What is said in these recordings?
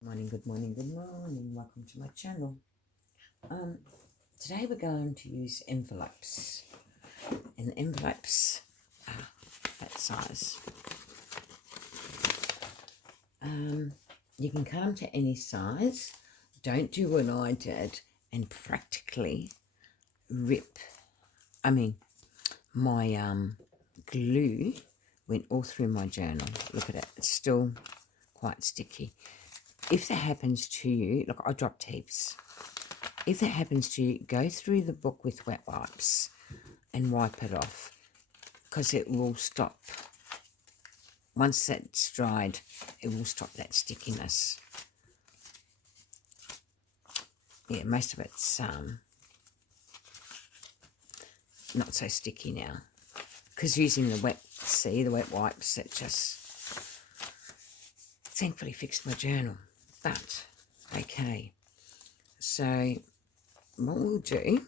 Good morning, good morning. Welcome to my channel. Um, Today we're going to use envelopes, and the envelopes are that size. You can cut them to any size. Don't do what I did and practically rip. My glue went all through my journal. Look at it; it's still quite sticky. If that happens to you, look, I dropped heaps. If that happens to you, go through the book with wet wipes and wipe it off, because it will stop. Once that's dried, it will stop that stickiness. Yeah, most of it's not so sticky now, because using the wet wipes, it just thankfully fixed my journal. But okay, so what we'll do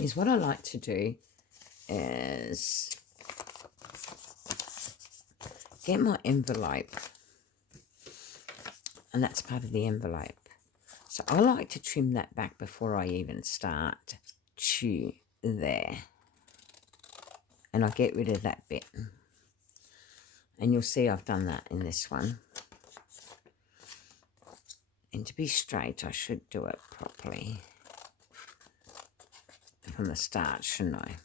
is, what I like to do is get my envelope, and that's part of the envelope. So I like to trim that back before I even start to there. And I get rid of that bit. And you'll see I've done that in this one. And to be straight, I should do it properly from the start, shouldn't I?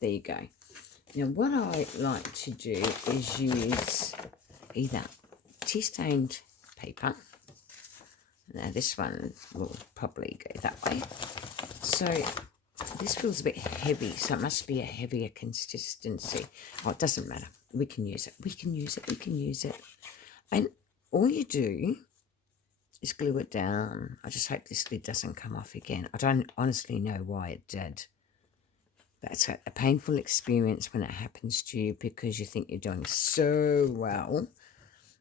There you go. Now what I like to do is use either tea-stained paper. Now this one will probably go that way. So this feels a bit heavy, so it must be a heavier consistency. Oh, it doesn't matter. We can use it. We can use it. We can use it. And all you do is glue it down. I just hope this lid doesn't come off again. I don't honestly know why it did. But it's a painful experience when it happens to you, because you think you're doing so well.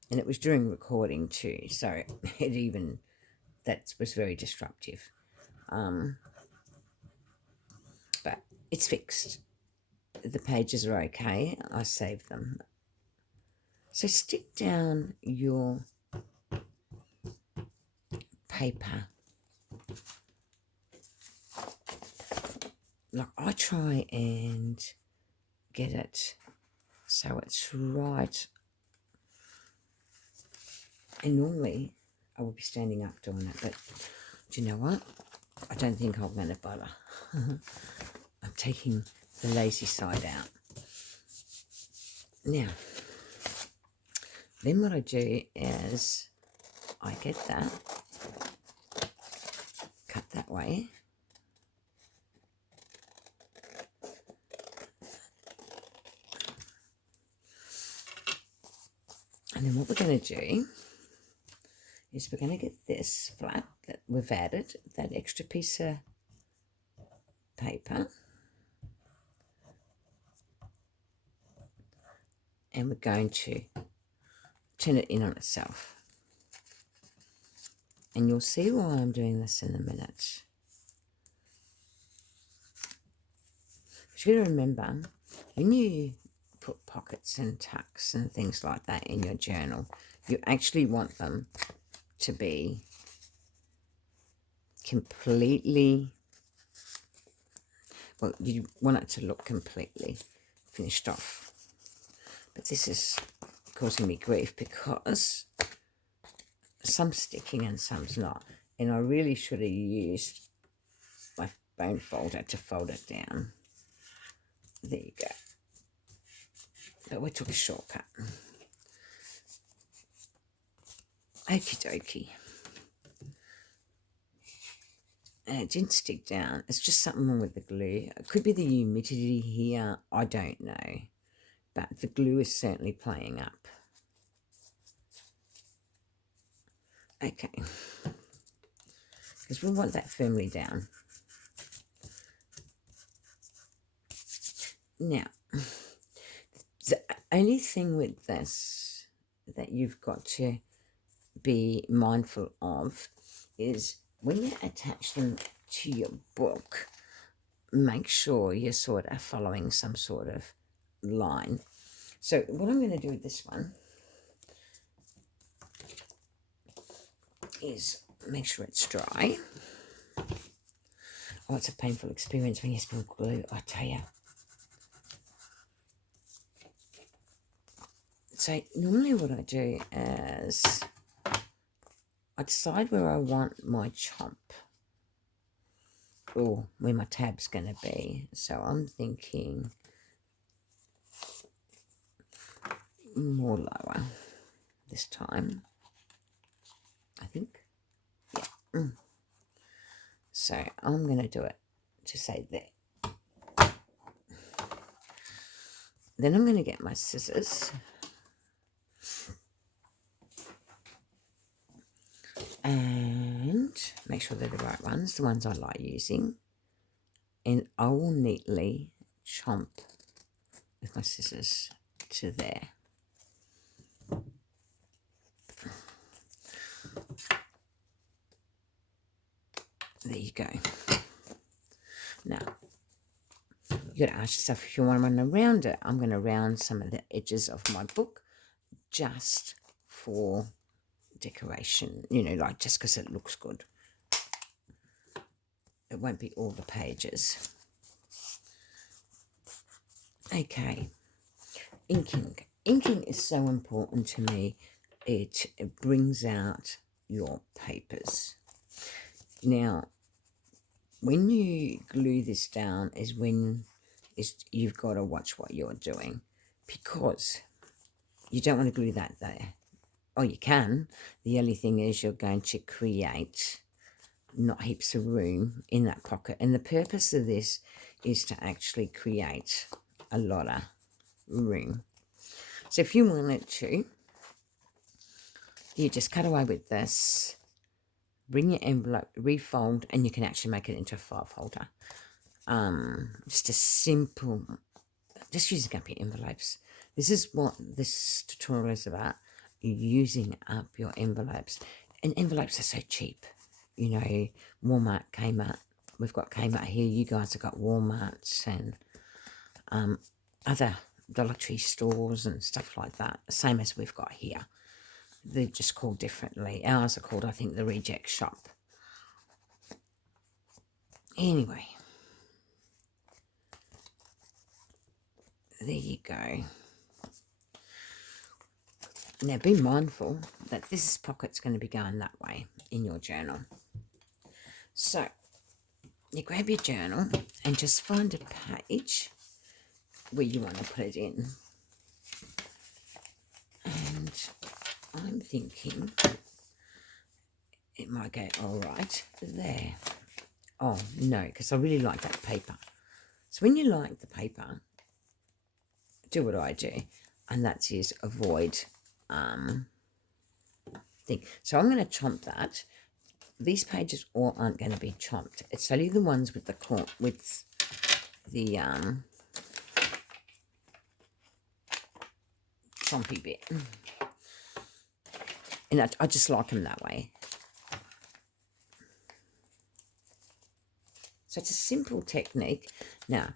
And it was during recording too, so that was very disruptive. But it's fixed. The pages are okay. I saved them. So stick down your paper. Like, I try and get it so it's right. And normally I would be standing up doing it, but do you know what? I don't think I'm going to bother. I'm taking the lazy side out. Now, then what I do is I get that, cut that way. And then what we're going to do is we're going to get this flap that we've added, that extra piece of paper. And we're going to turn it in on itself. And you'll see why I'm doing this in a minute. But you've got to remember, when you put pockets and tucks and things like that in your journal, you actually want them to be completely, well, you want it to look completely finished off. But this is causing me grief because some's sticking and some's not. And I really should have used my bone folder to fold it down. There you go. But we took a shortcut. Okie dokie. And it didn't stick down. It's just something wrong with the glue. It could be the humidity here. I don't know. But the glue is certainly playing up. Okay. Because we want that firmly down. Now, the only thing with this that you've got to be mindful of is when you attach them to your book, make sure you're sort of following some sort of line. So what I'm going to do with this one is make sure it's dry. Oh, it's a painful experience when you spill glue, I tell you. So normally what I do is I decide where I want my chomp or where my tab's going to be. So I'm thinking more lower this time, I think. Yeah. So I'm going to do it to say there. Then I'm going to get my scissors and make sure they're the right ones, the ones I like using. And I will neatly chomp with my scissors to there. There you go. Now, you got to ask yourself if you want to run around it. I'm going to round some of the edges of my book just for decoration, you know, like just because it looks good. It won't be all the pages. Okay, inking. Inking is so important to me. It brings out your papers. Now, when you glue this down is when you've got to watch what you're doing, because you don't want to glue that there. Oh, you can. The only thing is you're going to create not heaps of room in that pocket. And the purpose of this is to actually create a lot of room. So if you wanted to, you just cut away with this, bring your envelope, refold, and you can actually make it into a file folder. Just a simple, just using up your envelopes. This is what this tutorial is about, using up your envelopes. And envelopes are so cheap. You know, Walmart, Kmart. We've got Kmart here. You guys have got Walmarts and other Dollar Tree stores and stuff like that. Same as we've got here. They're just called differently. Ours are called, I think, the Reject Shop. Anyway. There you go. Now be mindful that this pocket's going to be going that way in your journal. So you grab your journal and just find a page where you want to put it in. And I'm thinking it might go all right there. Oh, no, because I really like that paper. So when you like the paper, do what I do, and that is avoid thing. So I'm going to chomp that. These pages all aren't going to be chomped. It's only the ones with the chompy bit. And I just like them that way. So it's a simple technique. Now,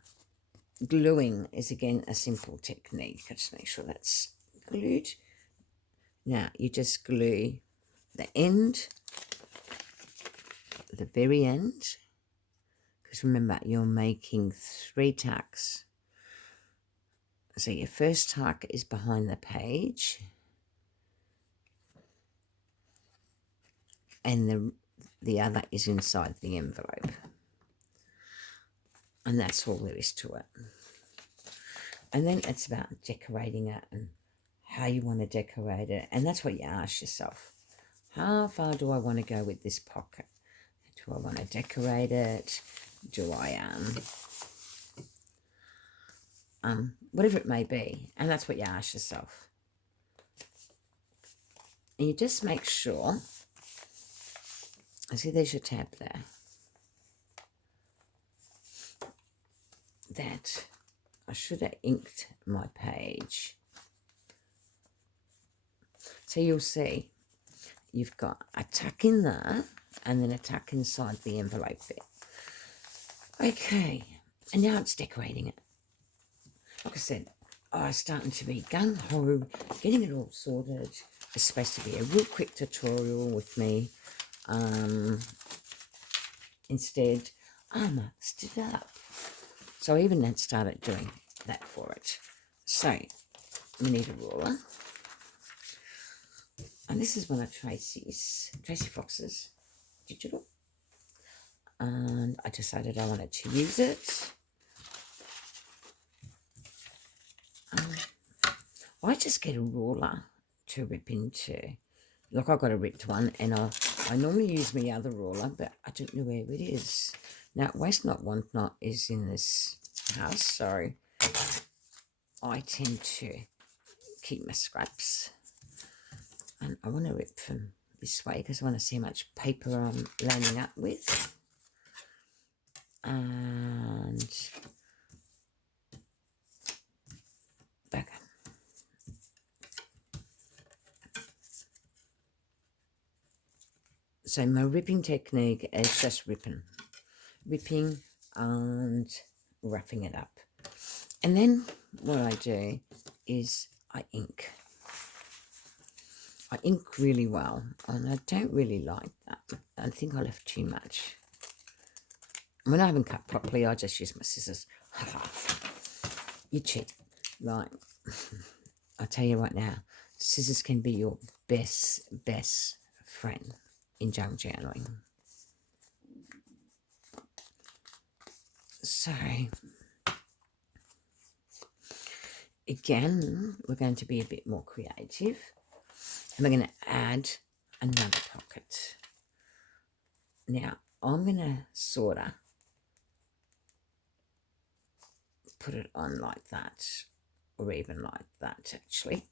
gluing is again a simple technique. I just make sure that's glued. Now, you just glue the end, the very end, because remember, you're making 3 tucks. So your first tuck is behind the page, and the other is inside the envelope. And that's all there is to it. And then it's about decorating it and how you want to decorate it. And that's what you ask yourself. How far do I want to go with this pocket? Do I want to decorate it? Do I, whatever it may be. And that's what you ask yourself. And you just make sure, I see there's your tab there, that I should have inked my page. So you'll see you've got a tuck in there and then a tuck inside the envelope bit. Okay, and now it's decorating it. Like I said, I was starting to be gung-ho, getting it all sorted. It's supposed to be a real quick tutorial with me. Instead, I must it up. So I even had started doing that for it. So we need a ruler. And this is one of Tracy Fox's digital. And I decided I wanted to use it. I just get a ruler to rip into. Look, I've got a ripped one, and I normally use my other ruler, but I don't know where it is. Now, Waste Not, Want Not is in this house, so I tend to keep my scraps. And I want to rip from this way because I want to see how much paper I'm landing up with. And back. So my ripping technique is just ripping and roughing it up. And then what I do is I ink. I ink really well, and I don't really like that. I think I left too much. When I haven't cut properly, I just use my scissors. You cheat. Right. I'll tell you right now, scissors can be your best friend in junk journaling. So, again, we're going to be a bit more creative. And we're going to add another pocket. Now, I'm going to sort of put it on like that, or even like that, actually.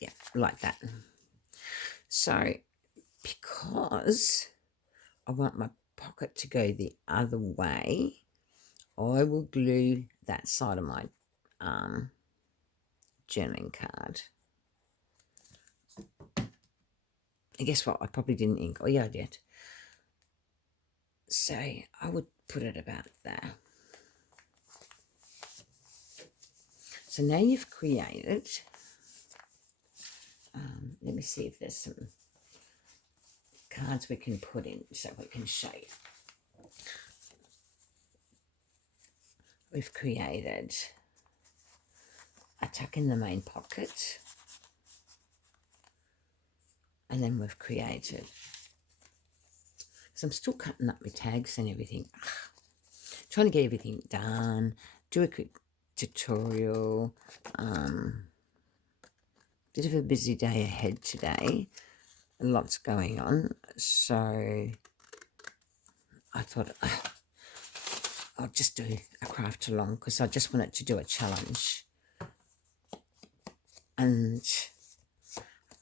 Yeah, like that. So, because I want my pocket to go the other way, I will glue that side of my journaling card. And guess what? I probably didn't ink. Oh, yeah, I did. So I would put it about there. So now you've created, let me see if there's some cards we can put in so we can show you. We've created a tuck in the main pocket, and then we've created, so I'm still cutting up my tags and everything, trying to get everything done, do a quick tutorial. Bit of a busy day ahead today, lots going on, so I thought I'll just do a craft along because I just wanted to do a challenge. And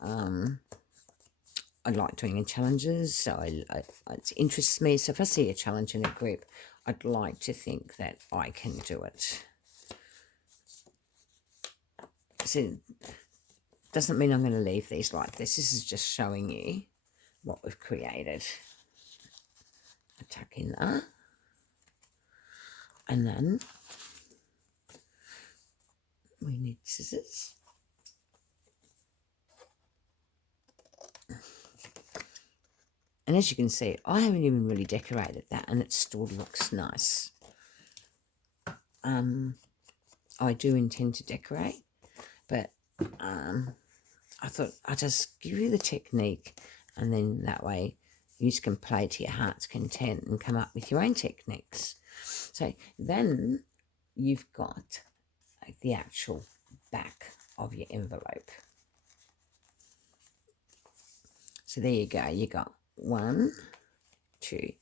I like doing challenges, so it interests me. So if I see a challenge in a group, I'd like to think that I can do it. So doesn't mean I'm going to leave these like this. This is just showing you what we've created. I tuck in there. And then we need scissors. And as you can see, I haven't even really decorated that, and it still looks nice. I do intend to decorate, but I thought I'd just give you the technique, and then that way you can play to your heart's content and come up with your own techniques. So then you've got the actual back of your envelope. So there you go. You got 1, 2,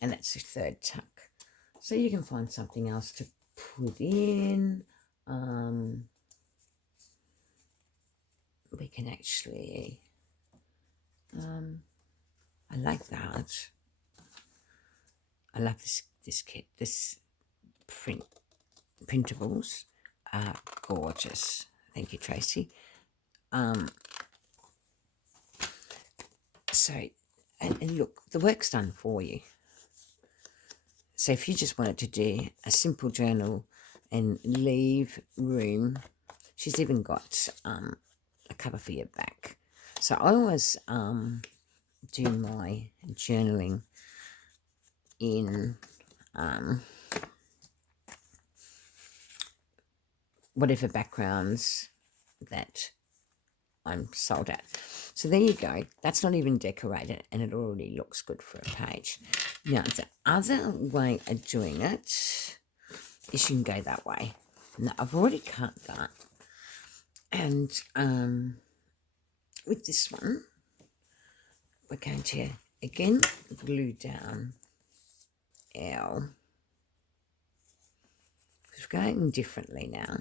and that's the third tuck. So you can find something else to put in. We can actually, I like that. I love this kit. This printables are gorgeous. Thank you, Tracy. So, and look, the work's done for you. So if you just wanted to do a simple journal and leave room, she's even got a cover for your back. So I always do my journaling in whatever backgrounds that I'm sold at. So there you go. That's not even decorated and it already looks good for a page. Now, the other way of doing it is you can go that way. Now, I've already cut that. And with this one, we're going to, again, glue down our... We're going differently now.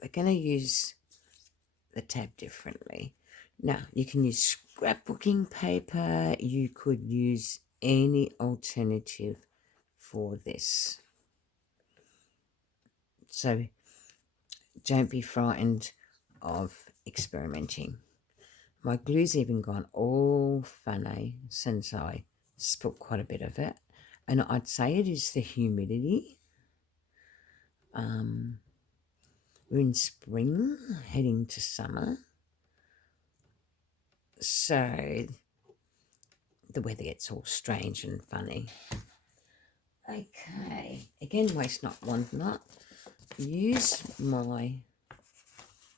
We're going to use the tab differently. Now, you can use scrapbooking paper. You could use any alternative for this. So don't be frightened of experimenting. My glue's even gone all funny since I spilled quite a bit of it. And I'd say it is the humidity. We're in spring, heading to summer. So the weather gets all strange and funny. Okay, again, waste not, want not. Use my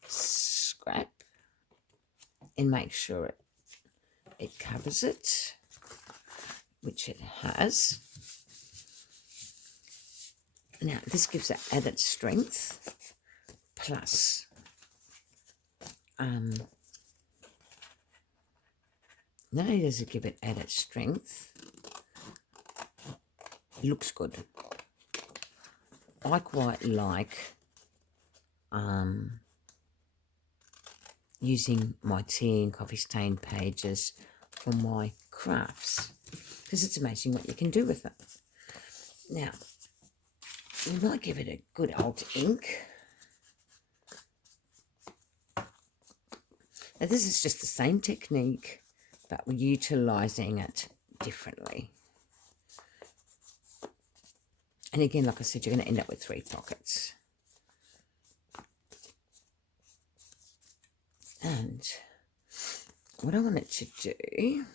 scrap and make sure it covers it, which it has. Now, this gives it added strength, plus not only does it give it added strength, it looks good. I quite like using my tea and coffee stain pages for my crafts, because it's amazing what you can do with it. Now, you might give it a good old ink. Now, this is just the same technique, but we're utilising it differently. And again, like I said, you're going to end up with 3 pockets. And what I wanted to do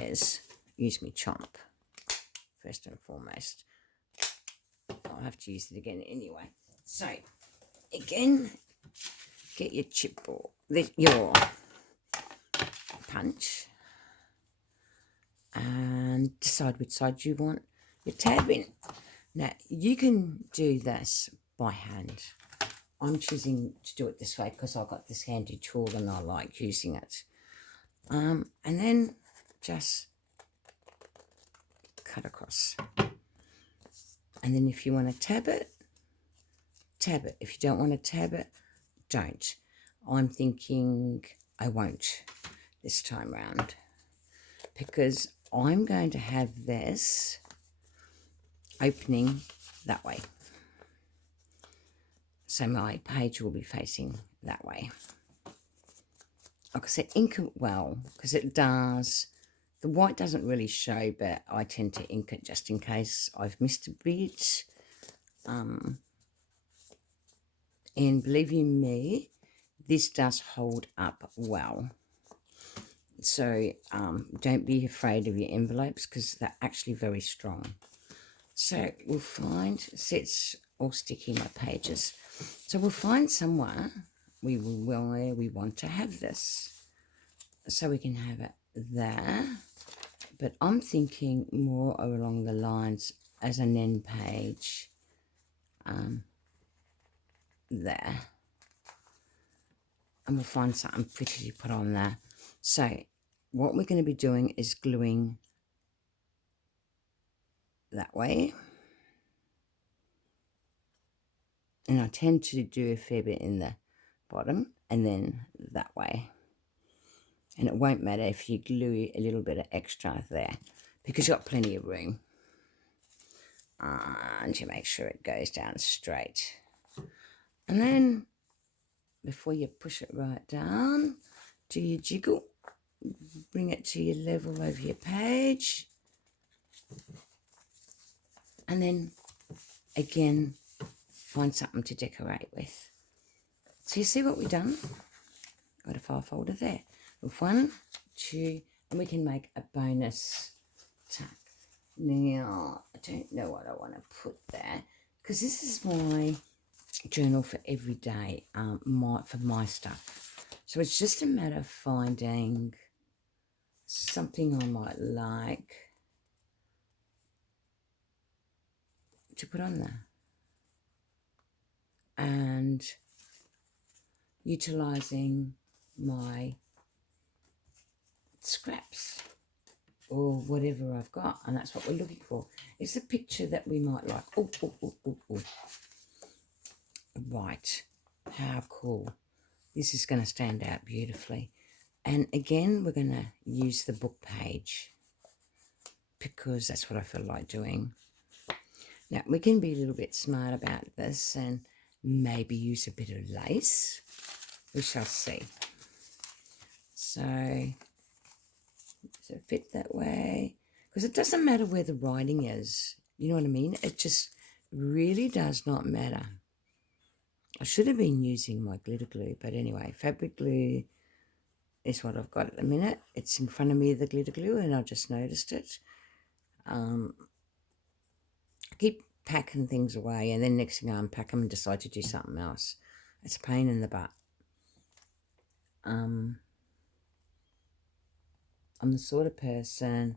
is use my chomp, first and foremost. I'll have to use it again anyway. So, again, get your chipboard, your punch, and decide which side you want your tab in. Now, you can do this by hand. I'm choosing to do it this way because I've got this handy tool and I like using it. And then just cut across. And then if you want to tab it, tab it. If you don't want to tab it, don't. I'm thinking I won't this time round, because I'm going to have this opening that way. So my page will be facing that way. Like I said, ink it well, because it does. The white doesn't really show, but I tend to ink it just in case I've missed a bit. And believe you me, this does hold up well. So don't be afraid of your envelopes, because they're actually very strong. So we'll find, see, it's all sticky, my pages. So we'll find somewhere where we want to have this. So we can have it there. But I'm thinking more along the lines as an end page there. And we'll find something pretty to put on there. So what we're going to be doing is gluing that way. And I tend to do a fair bit in the bottom and then that way. And it won't matter if you glue a little bit of extra there, because you've got plenty of room. And you make sure it goes down straight. And then, before you push it right down, do your jiggle. Bring it to your level of your page. And then, again, find something to decorate with. So you see what we've done? Got a file folder there. With 1, 2, and we can make a bonus tuck. Now, I don't know what I want to put there because this is my journal for every day, for my stuff. So it's just a matter of finding something I might like to put on there and utilising my scraps or whatever I've got, and that's what we're looking for. It's a picture that we might like. Oh. Right, how cool. This is going to stand out beautifully. And again, we're going to use the book page because that's what I feel like doing. Now, we can be a little bit smart about this and maybe use a bit of lace. We shall see. So, does it fit that way? Because it doesn't matter where the writing is. You know what I mean? It just really does not matter. I should have been using my glitter glue, but anyway, fabric glue is what I've got at the minute. It's in front of me, the glitter glue, and I just noticed it. I keep packing things away, and then next thing I unpack them and decide to do something else. It's a pain in the butt. I'm the sort of person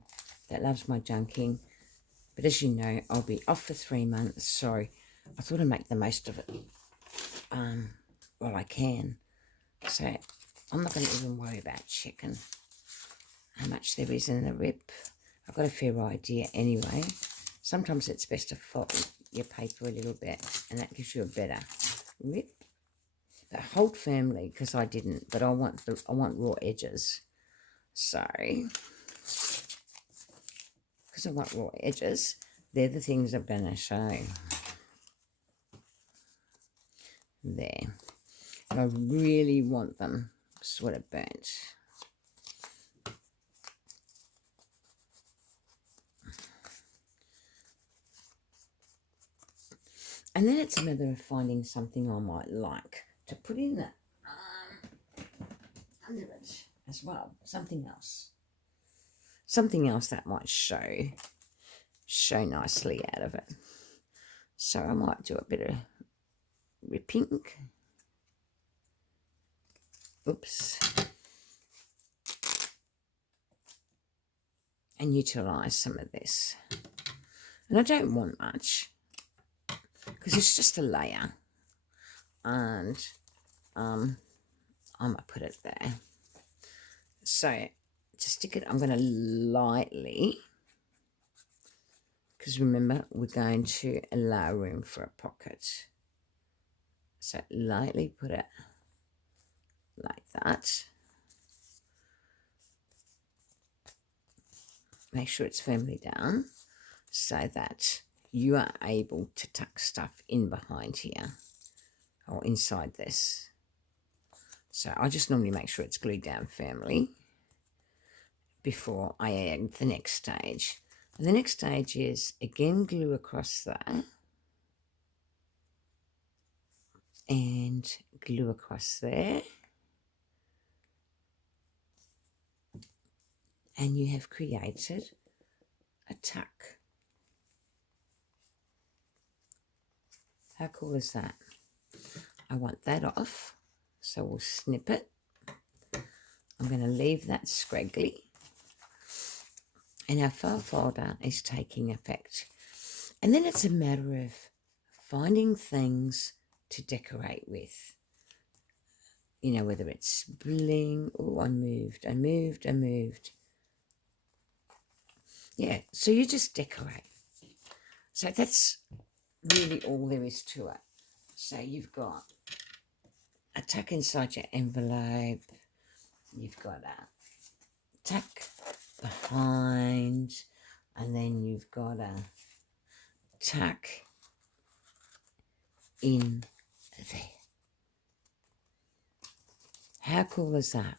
that loves my junking, but as you know, I'll be off for 3 months, so I thought I'd make the most of it while I can. So I'm not going to even worry about checking how much there is in the rip. I've got a fair idea anyway. Sometimes it's best to fold your paper a little bit, and that gives you a better rip. But hold firmly, because I didn't. But I want raw edges. So, because I want raw edges, they're the things I'm going to show. There. And I really want them sort of burnt. And then it's a matter of finding something I might like to put in the under it as well. Something else that might show nicely out of it. So I might do a bit of ripping. Oops. And utilise some of this. And I don't want much, because it's just a layer, and I'm going to put it there. So to stick it, I'm going to lightly, because remember, we're going to allow room for a pocket. So lightly put it like that. Make sure it's firmly down so that you are able to tuck stuff in behind here or inside this. So I just normally make sure it's glued down firmly before I add the next stage. And the next stage is again glue across there and glue across there. And you have created a tuck. How cool is that? I want that off, so we'll snip it. I'm going to leave that scraggly. And our file folder is taking effect. And then it's a matter of finding things to decorate with. You know, whether it's bling. Oh, I moved. Yeah, so you just decorate. So that's really all there is to it. So you've got a tuck inside your envelope. You've got a tuck behind. And then you've got a tuck in there. How cool is that?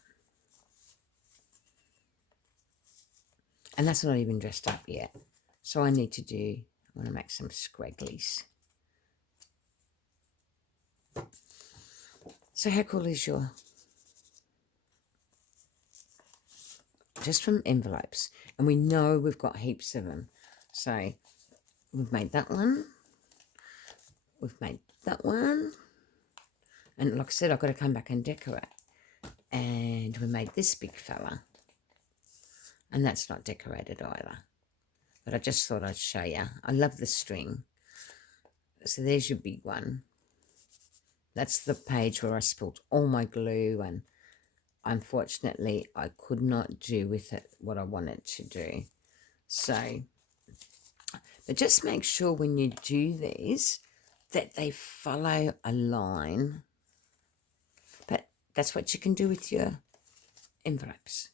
And that's not even dressed up yet. So I want to make some scragglies. So how cool is your... Just from envelopes. And we know we've got heaps of them. So we've made that one. We've made that one. And like I said, I've got to come back and decorate. And we made this big fella. And that's not decorated either. But I just thought I'd show you. I love the string. So there's your big one. That's the page where I spilled all my glue, and unfortunately I could not do with it what I wanted to do. So, but just make sure when you do these that they follow a line. But that's what you can do with your envelopes.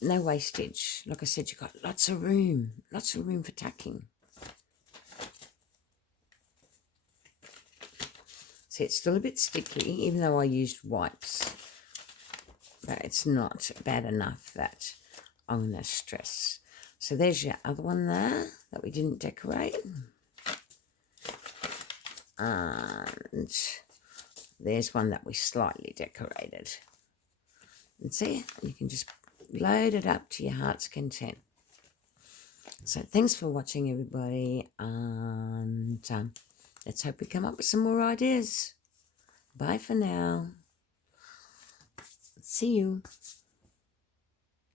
No wastage. Like I said, you've got lots of room for tacking. See, it's still a bit sticky, even though I used wipes. But it's not bad enough that I'm going to stress. So there's your other one there that we didn't decorate. And there's one that we slightly decorated. And see, you can just load it up to your heart's content. So thanks for watching, everybody. And let's hope we come up with some more ideas. Bye for now. See you.